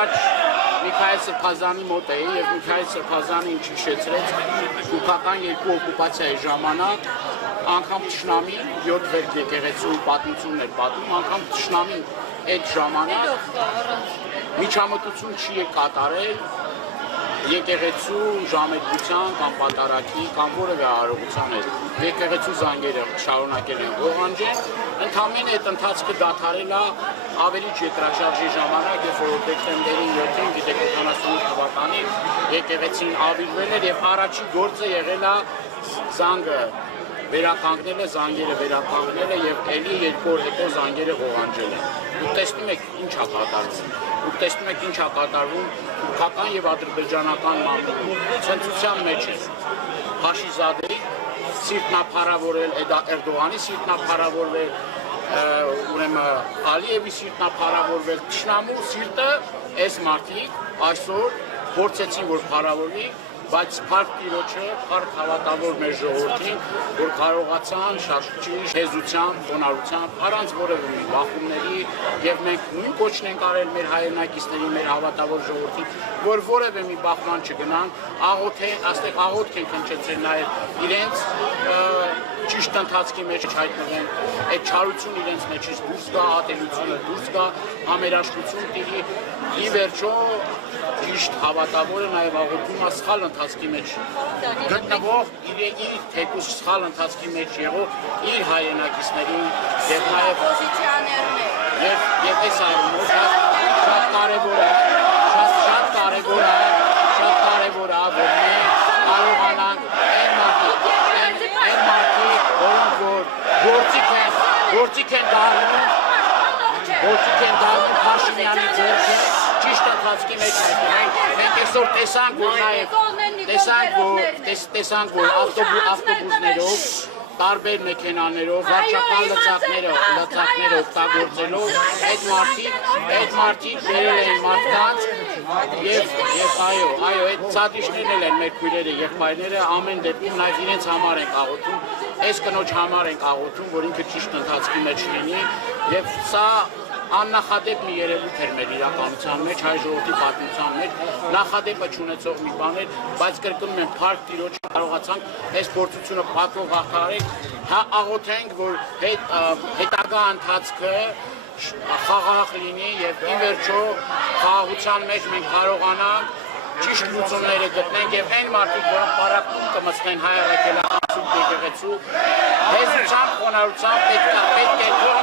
առաջ Միքայել Սրբազանի մոտ էի եւ Միքայել Սրբազանը ինչ հիշեցրեց Թուրքական երկու օկուպացիայի ժամանակ անգամ Թշնամին 7 վերք եկեղեցու պատմություններ պատմում, անգամ Թշնամին այդ ժամանակ միջամտություն չի կատարել եկեղեցու ժամերգության կամ պատարագի կամ որևէ արարողության հետ եկեղեցու զանգերը շարունակել են ողանջել, ընդամենը այդ ընթացքը դադարել է ավելի երկրաշարժի ժամանակ, երբ որ դեկտեմբերի 7-ին, գիտեք 78 թվականին եկեղեցին ավիրվել էր եւ առաջին գործը եղել է զանգը վերականգնելը, զանգերը վերականգնելը եւ ելի երկու օր հետո զանգերը ողանջելը։ Դուք տեսնում եք ինչ է կատարվում։ Դուք տեսնում եք ինչ է կատարվում թուրքական եւ ադրբեջանական մամլուքում ցնցության մեջ է։ Փաշիզադեի սիրտնա փառավորել Էրդողանի սիրտնա փառավորվել, ուրեմն Ալիևի սիրտնա փառավորվել, Թշնամու սիրտը այս մարդիկ այսօր փորձեցին որ փառավորվի բայց փառք Տիրոջը, փառք հավատավոր մեր ժողովրդին, որ կարողացան շատ ճիշտ հեզությամբ, խոնարհությամբ, առանց որևէ բախումների եւ մենք նույն կոչն ենք արել մեր հայրենակիցներին, մեր հավատավոր ժողովրդին, որ որևէ մի բախման չգնան, այստեղ աղոթք են հնչեցրել նաեւ իրենց ճիշտ ընթացքի մեջ հայտնվեն, այդ չարությունը իրենց մեջից դուրս գա, ատելությունը դուրս գա, համերաշխություն տիրի, ի վերջո ճիշտ հավատավորը նաև աղոթում է սխալ ընթացքի մեջ գտնվող իր թեկուզ սխալ ընթացքի մեջ եղող իր հայրենակիցներին եւ նաև եւ այս առումով շատ կարեւոր է, շատ կարեւոր է, որ մենք կարողանանք այն մարդիկ, որոնք որ գործիք են դառնում Փաշինյանի ձեռքը ճիշտ ընթացքի մեջ հայտնենք, մենք այսօր տեսանք, որ ավտոբուսներով, տարբեր մեքենաներով, վարչական լծակները օգտագործելով, այդ մարդիկ բերել են մարդկանց եւ այո, այդ ցածիշներն են մեր քույրերը, եղբայրները ամեն դեպքում նաեւ իրենց համար են աղոթում, այս կնոջ համար են աղոթում, որ ինքը ճիշտ ընթացքի մեջ լինի եւ սա աննախադեպ մի երևույթ էր մեր իրականության մեջ, հայ ժողովրդի պատմության մեջ, նախադեպը չունեցող մի բան էր, բայց կրկնում եմ փառք Տիրոջը կարողացանք այս գործությունը պատվով հաղթահարել, աղոթենք, որ հետագա ընթացքը խաղաղ լինի եւ ի վերջո խաղաղության մեջ մենք կարողանանք ճիշտ լուծումները գտնենք եւ այն մարդիկ, որոնք պարակում կմցնեն հայ առաքելական եկեղեցու, հեզությամբ, խոնարհությամբ պետք է